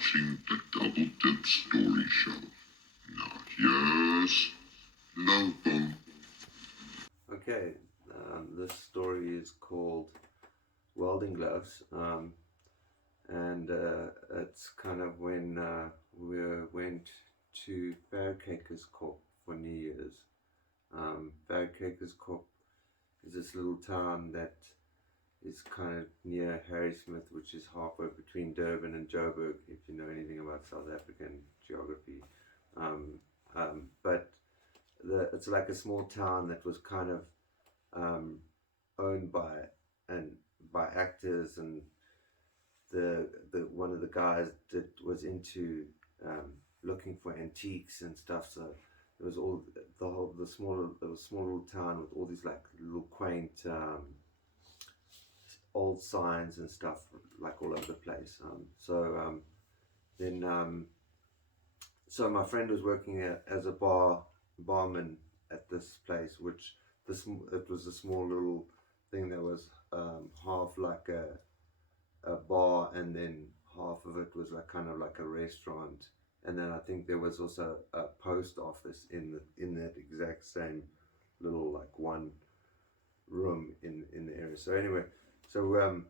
watching the Double Dip Story Show. Now here's Love 'em. Okay, this story is called Welding Gloves, and it's kind of when we went to Barricakers Corp for New Year's. Barricakers Corp is this little town that is kind of near Harrismith, which is halfway between Durban and Joburg, if you know anything about South African geography. But it's like a small town that was kind of owned by actors, and the one of the guys that was into looking for antiques and stuff. So it was all the small little town with all these like little quaint old signs and stuff like all over the place. So my friend was working as a barman at this place, which it was a small little thing that was half like a bar, and then half of it was like kind of like a restaurant, and then I think there was also a post office in that exact same little like one room in the area. So anyway, so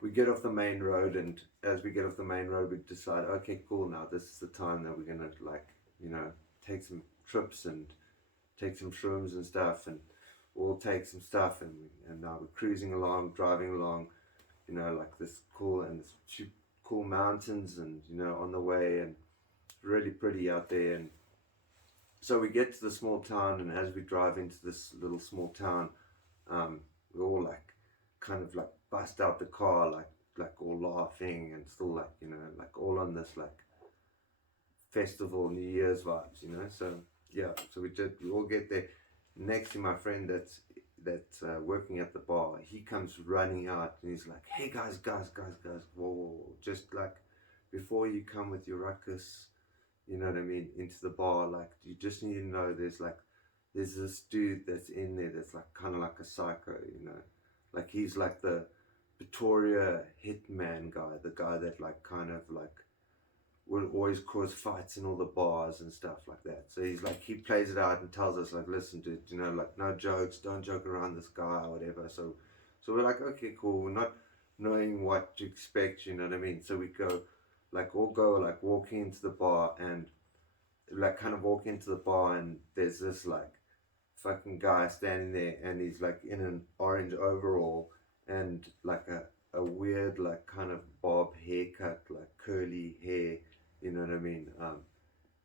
we get off the main road, and as we get off the main road, we decide, okay, cool, now this is the time that we're gonna like, take some trips and take some shrooms and stuff, and we'll take some stuff, and now we're cruising along, driving along, like this cool cool mountains, and on the way, and really pretty out there. And so we get to the small town, and as we drive into this little small town, we all like kind of like bust out the car, like all laughing and still like like all on this like festival New Year's vibes, So yeah, so we all get there. Next to my friend that's working at the bar, he comes running out, and he's like, hey guys, whoa, just like before you come with your ruckus, you know what I mean, into the bar, like you just need to know there's this dude that's in there that's like kind of like a psycho, like he's like the Pretoria hitman guy, the guy that like kind of like will always cause fights in all the bars and stuff like that. So he's like, he plays it out and tells us like, listen dude, like no jokes, don't joke around this guy or whatever. So we're like, okay, cool. We're not knowing what to expect, you know what I mean? So we go like walking into the bar, and like kind of walk into the bar, and there's this like fucking guy standing there, and he's like in an orange overall and like a weird like kind of bob haircut, like curly hair, you know what I mean?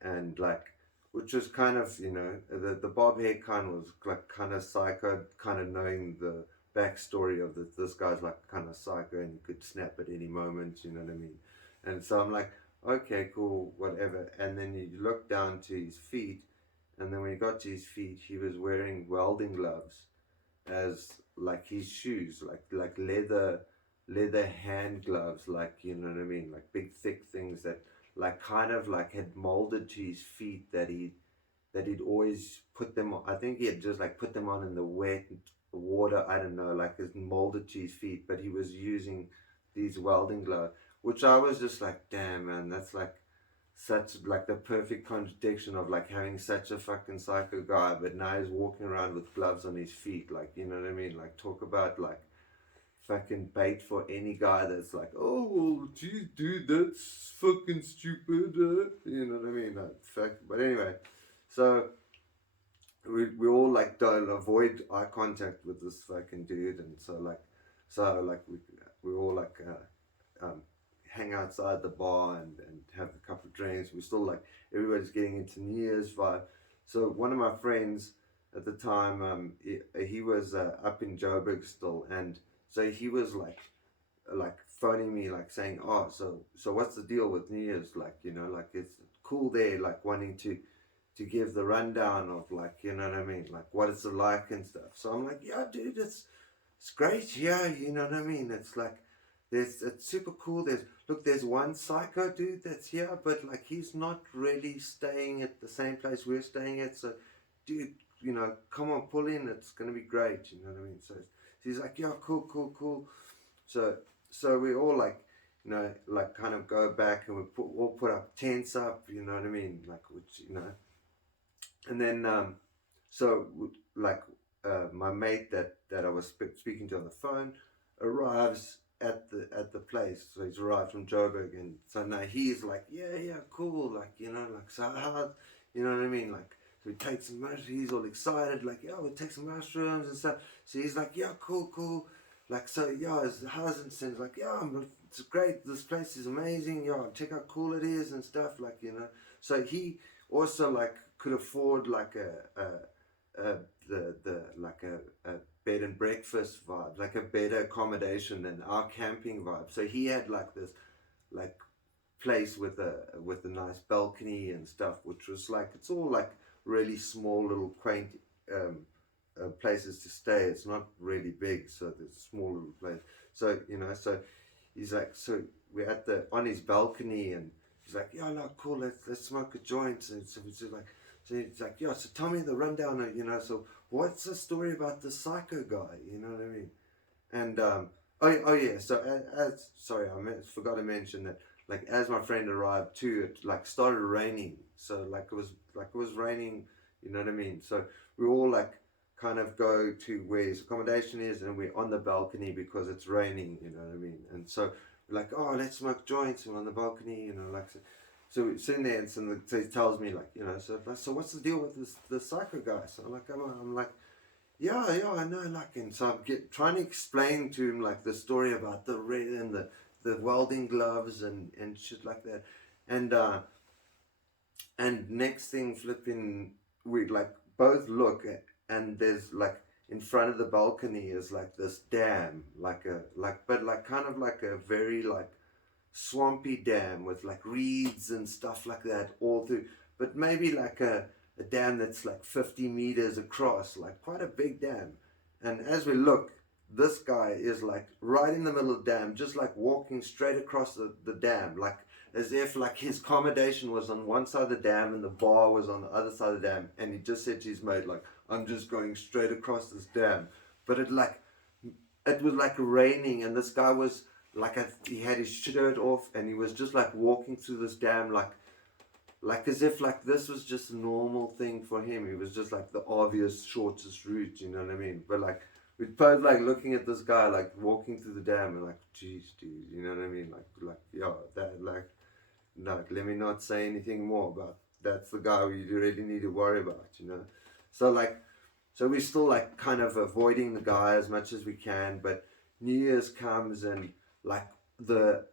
And like, which was kind of, the bob hair kind of was like kind of psycho, kind of knowing the backstory of this guy's like kind of psycho, and he could snap at any moment, you know what I mean? And so I'm like, okay, cool, whatever. And then you look down to his feet, and then when he got to his feet, he was wearing welding gloves as like his shoes, like leather hand gloves, like, you know what I mean, like big thick things that like kind of like had molded to his feet, that he'd always put them on. I think he had just like put them on in the wet water, I don't know, like it's molded to his feet, but he was using these welding gloves, which I was just like, damn man, that's like such like the perfect contradiction of like having such a fucking psycho guy, but now he's walking around with gloves on his feet, like, you know what I mean? Like, talk about like fucking bait for any guy that's like, oh well, geez dude, that's fucking stupid, you know what I mean? Like, fuck. But anyway, so we all like don't avoid eye contact with this fucking dude, and so like we all like hang outside the bar and have a couple of drinks. We're still like, everybody's getting into New Year's vibe. So one of my friends at the time, he was up in Joburg still, and so he was like phoning me, like saying, oh, so what's the deal with New Year's, like, like it's cool there, like wanting to give the rundown of like, you know what I mean, like what it's like and stuff. So I'm like, yeah dude, it's great, yeah, you know what I mean, it's like it's super cool. There's one psycho dude that's here, but like he's not really staying at the same place we're staying at. So, dude, come on, pull in. It's gonna be great. You know what I mean? So he's like, yeah, cool. So we all like you know, like kind of go back and we all put up tents up, you know what I mean, like which you know, and then so like my mate that I was speaking to on the phone arrives at the place. So he's arrived from Joburg, and so now he's like, yeah, cool, like you know, like so how, you know what I mean, like. So we take some mushrooms. He's all excited, like, yeah, we take some mushrooms and stuff. So he's like, yeah, cool. Like, so, yeah, how's it? He's like, yeah, it's great. This place is amazing. Yeah, check how cool it is and stuff, like, you know. So he also, like, could afford, like, a bed and breakfast vibe, like a better accommodation than our camping vibe. So he had, like, this, like, place with a nice balcony and stuff, which was like it's all like really small little quaint um, places to stay. It's not really big, so there's a small little place. So you know, so he's like, so we're at the on his balcony, and he's like, yeah, no, cool, let's smoke a joint. And so he's like, so he's like, yeah, so tell me the rundown, you know. So what's the story about the psycho guy? You know what I mean? And oh yeah. So as sorry, forgot to mention that like as my friend arrived too, it like started raining. So like it was raining. You know what I mean? So we all like kind of go to where his accommodation is, and we're on the balcony because it's raining. You know what I mean? And so we're like, oh, let's smoke joints. We're on the balcony. You know, like so. So we're sitting there, and so he tells me like, you know, so what's the deal with the psycho guy? So I'm like, yeah, I know, like, and so trying to explain to him like the story about the red and the welding gloves and shit like that, and next thing flipping, we like both look and there's like in front of the balcony is like this dam, like a but like kind of like a very like swampy dam with like reeds and stuff like that all through, but maybe like a dam that's like 50 meters across, like quite a big dam. And as we look, this guy is like right in the middle of the dam, just like walking straight across the dam, like as if like his accommodation was on one side of the dam and the bar was on the other side of the dam. And he just said to his mate, like, I'm just going straight across this dam. But it was like raining, and this guy was like he had his shirt off, and he was just like walking through this dam like as if like this was just a normal thing for him. He was just like the obvious shortest route, you know what I mean? But like we both like looking at this guy like walking through the dam and like, geez, dude, you know what I mean? Like yeah, that like let me not say anything more about that's the guy you really need to worry about, you know. So like so we're still like kind of avoiding the guy as much as we can, but New Year's comes, and like the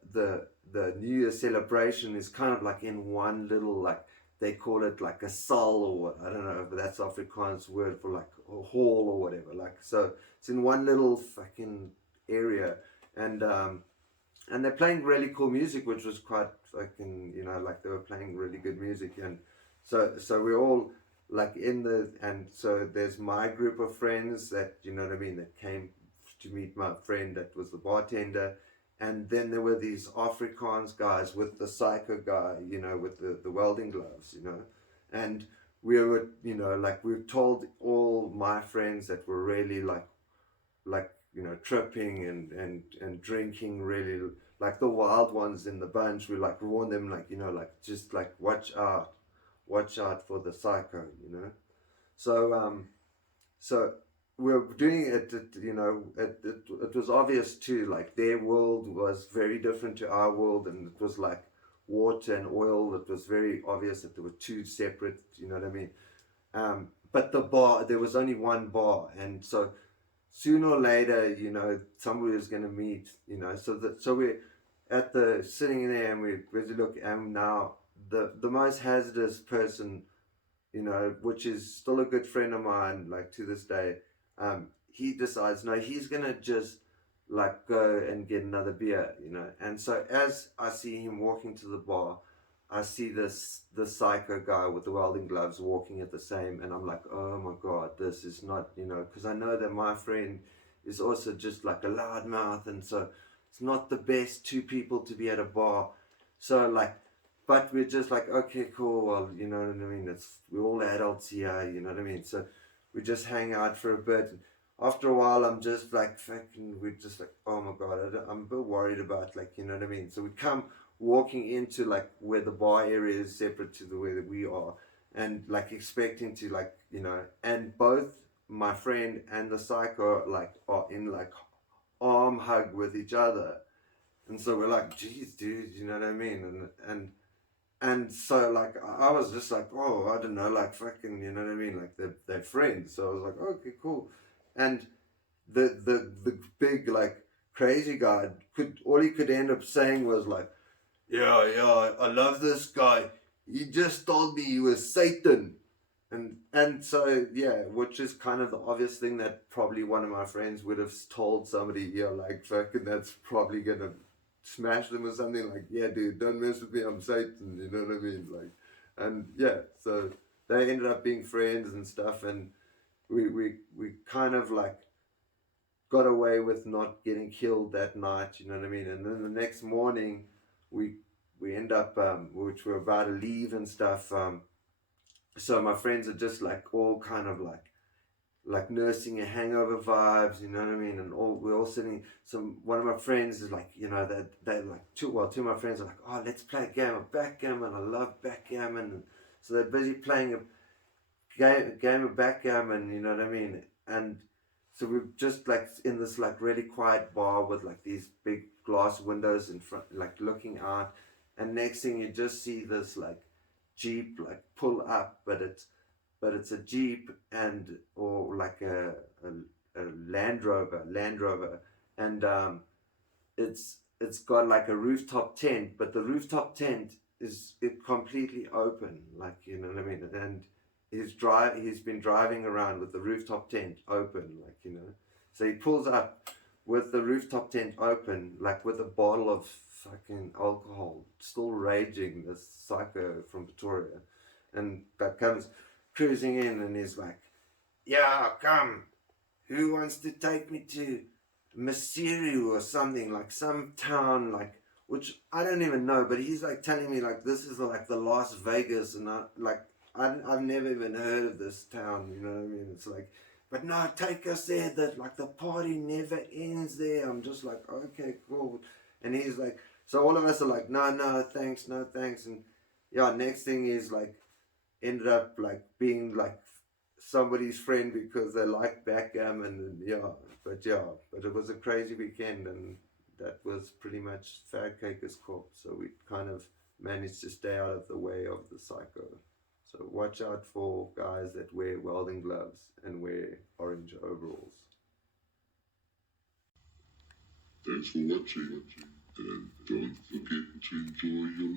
New Year celebration is kind of like in one little like they call it like a saal or what, I don't know, but that's Afrikaans word for like a hall or whatever. Like so it's in one little fucking area, and they're playing really cool music, which was quite fucking, you know, like they were playing really good music. And so we're all like in the, and so there's my group of friends that, you know what I mean, that came to meet my friend that was the bartender. And then there were these Afrikaans guys with the psycho guy, you know, with the welding gloves, you know. And we were, you know, like we told all my friends that were really like you know, tripping and drinking really, like the wild ones in the bunch. We like warn them, like, you know, like just like watch out for the psycho, you know. So we're doing it, you know, it was obvious too, like their world was very different to our world, and it was like water and oil. It was very obvious that there were two separate, you know what I mean. But the bar, there was only one bar, and so sooner or later, you know, somebody was going to meet, you know. So we're at the sitting there, and we're busy looking, and now the most hazardous person, you know, which is still a good friend of mine, like to this day, he decides no, he's gonna just like go and get another beer, you know. And so as I see him walking to the bar, I see the psycho guy with the welding gloves walking at the same, and I'm like, oh my god, this is not, you know, because I know that my friend is also just like a loudmouth, and so it's not the best two people to be at a bar. So like, but we're just like, okay, cool, well, you know what I mean, we're all adults here, you know what I mean. So we just hang out for a bit. after a while, I'm just like fucking. We're just like, oh my god, I'm a bit worried about, like, you know what I mean. So we come walking into like where the bar area is separate to the way that we are, and like expecting to, like, you know, and both my friend and the psycho like are in like arm hug with each other, and so we're like, geez, dude, you know what I mean, and so like I was just like, oh, I don't know, like fucking, you know what I mean, like they're friends. So I was like, okay, cool. And the big like crazy guy could, all he could end up saying was like, yeah, yeah, I love this guy. He just told me he was Satan. And so yeah, which is kind of the obvious thing that probably one of my friends would have told somebody, yeah, like fucking that's probably gonna smash them or something, like, yeah, dude, don't mess with me, I'm Satan, you know what I mean? Like, and yeah, so they ended up being friends and stuff, and we kind of like got away with not getting killed that night, you know what I mean? And then the next morning, we we end up, which we're about to leave and stuff. So my friends are just like all kind of like nursing a hangover vibes, you know what I mean? And all we're all sitting. So one of my friends is like, you know, they like two of my friends are like, oh, let's play a game of backgammon. I love backgammon. And so they're busy playing a game of backgammon, you know what I mean? And so we're just like in this like really quiet bar with like these big glass windows in front, like looking out. And next thing you just see this like Jeep like pull up, but it's a Jeep, and or like a Land Rover, and it's got like a rooftop tent, but the rooftop tent is it completely open, like, you know what I mean, and he's been driving around with the rooftop tent open, like, you know, so he pulls up with the rooftop tent open, like with a bottle of fucking alcohol, still raging, this psycho from Pretoria, and that comes cruising in, and he's like, yeah, come, who wants to take me to Masiru or something, like some town, like, which I don't even know, but he's like telling me like this is like the Las Vegas, and I've never even heard of this town, you know what I mean? It's like, but no, take us there, that like the party never ends there. I'm just like, okay, cool. And he's like, so all of us are like, no, no, thanks, no, thanks. And yeah, next thing is like, ended up like being like somebody's friend because they like backgammon, and but it was a crazy weekend, and that was pretty much Fat Caker's corpse. So we kind of managed to stay out of the way of the psycho. So watch out for guys that wear welding gloves and wear orange overalls. Thanks for watching, and don't forget to enjoy your